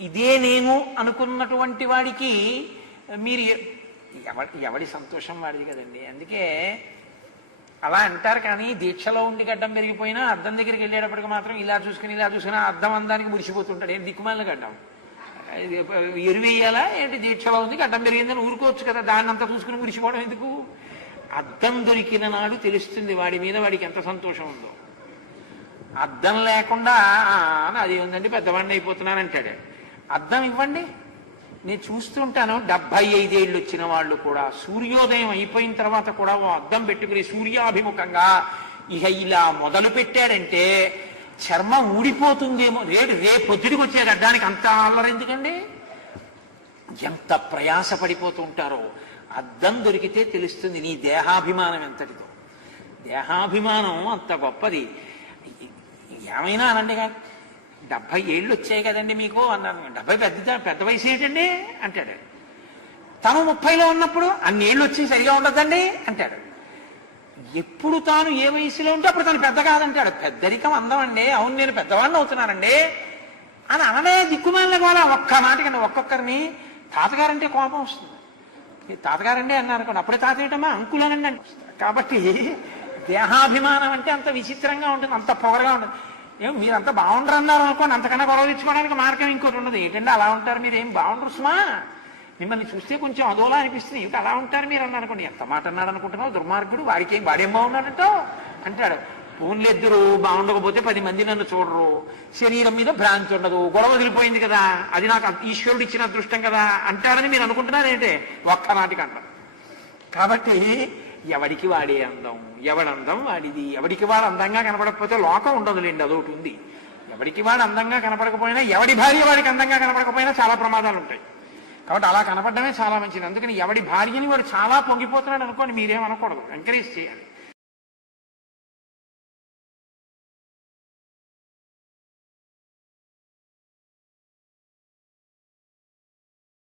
ఇదే నేను అనుకున్నటువంటి వాడికి మీరు ఎవడి సంతోషం వాడిది కదండి. అందుకే అలా అంటారు. కానీ దీక్షలో ఉండి గడ్డం పెరిగిపోయినా అద్దం దగ్గరికి వెళ్ళేటప్పటికి మాత్రం ఇలా చూసుకుని అద్దం అందానికి మురిసిపోతుంటాడు. ఏంటి దిక్కుమాలిన గడ్డం ఎరువేయాలా ఏంటి? దీక్షలో ఉంది గడ్డం పెరిగిందని ఊరుకోవచ్చు కదా, దాన్ని అంతా చూసుకుని మురిసిపోవడం ఎందుకు? అద్దం దొరికిన నాడు తెలుస్తుంది వాడి మీద వాడికి ఎంత సంతోషం ఉందో. అద్దం లేకుండా అది ఉందండి పెద్దవాడిని అయిపోతున్నాను అంటాడు. అద్దం ఇవ్వండి, నేను చూస్తుంటాను 75 ఏళ్ళు వచ్చిన వాళ్ళు కూడా సూర్యోదయం అయిపోయిన తర్వాత కూడా ఓ అద్దం పెట్టుకుని సూర్యాభిముఖంగా ఇక ఇలా మొదలు పెట్టారంటే చర్మం ఊడిపోతుందేమో. రేపొద్దుడికి వచ్చే అడ్డానికి అంత అల్లరి ఎందుకండి? ఎంత ప్రయాస పడిపోతూ ఉంటారో. అద్దం దొరికితే తెలుస్తుంది నీ దేహాభిమానం ఎంతటిదో. దేహాభిమానం అంత గొప్పది. ఏమైనా అనండి కానీ 70 ఏళ్ళు వచ్చాయి కదండి మీకు అన్నాను. 70 పెద్ద వయసు ఏంటండి అంటాడు. తను 30లో ఉన్నప్పుడు అన్ని ఏళ్ళు వచ్చి సరిగా ఉండదండి అంటాడు. ఎప్పుడు తాను ఏ వయసులో ఉంటే అప్పుడు తను పెద్ద కాదంటాడు. పెద్దరికం అందం అండి. అవును నేను పెద్దవాడిని అవుతున్నానండి అని అననే దిక్కుమాలిన కూడా ఒక్క మాటకండి. ఒక్కొక్కరిని తాతగారంటే కోపం వస్తుంది. తాతగారండి అన్నారు అనుకోండి, అప్పుడే తాత ఏంటమ్మా అంకులనండి అని వస్తుంది. కాబట్టి దేహాభిమానం అంటే అంత విచిత్రంగా ఉంటుంది, అంత పొగరగా ఉంటుంది. మీరంతా బాగుండరు అన్నారు అనుకోండి, అంతకన్నా గొడవ తెచ్చుకోవడానికి మార్గం ఇంకోటి ఉండదు. ఏంటంటే అలా ఉంటారు మీరు, ఏం బాగుండరు సుమా, మిమ్మల్ని చూస్తే కొంచెం అదోలా అనిపిస్తుంది, ఇంకా అలా ఉంటారు మీరు అన్నారు అనుకోండి. ఎంత మాట అన్నాడు అనుకుంటున్నావు దుర్మార్గుడు, వాడేం బాగున్నాడంటో అంటాడు. ఫోన్లు బాగుండకపోతే 10 మంది నన్ను చూడరు, శరీరం మీద భ్రాంతి ఉండదు, గొడవ వదిలిపోయింది కదా, అది నాకు ఈశ్వరుడు ఇచ్చిన అదృష్టం కదా అంటారని మీరు అనుకుంటున్నారు ఏంటే? ఒక్కనాటికి అంటారు. కాబట్టి ఎవడికి వాడే అందం, ఎవడందం వాడిది. ఎవడికి వాడు అందంగా కనపడకపోతే లోకం ఉండదులేండి, అదొకటి ఉంది. ఎవడికి వాడు అందంగా కనపడకపోయినా, ఎవడి భార్య వాడికి అందంగా కనపడకపోయినా చాలా ప్రమాదాలు ఉంటాయి. కాబట్టి అలా కనపడమే చాలా మంచిది. అందుకని ఎవడి భార్యని వాడు చాలా పొంగిపోతున్నాడు అనుకోండి, మీరేమనకూడదు, ఎంకరేజ్ చేయాలి.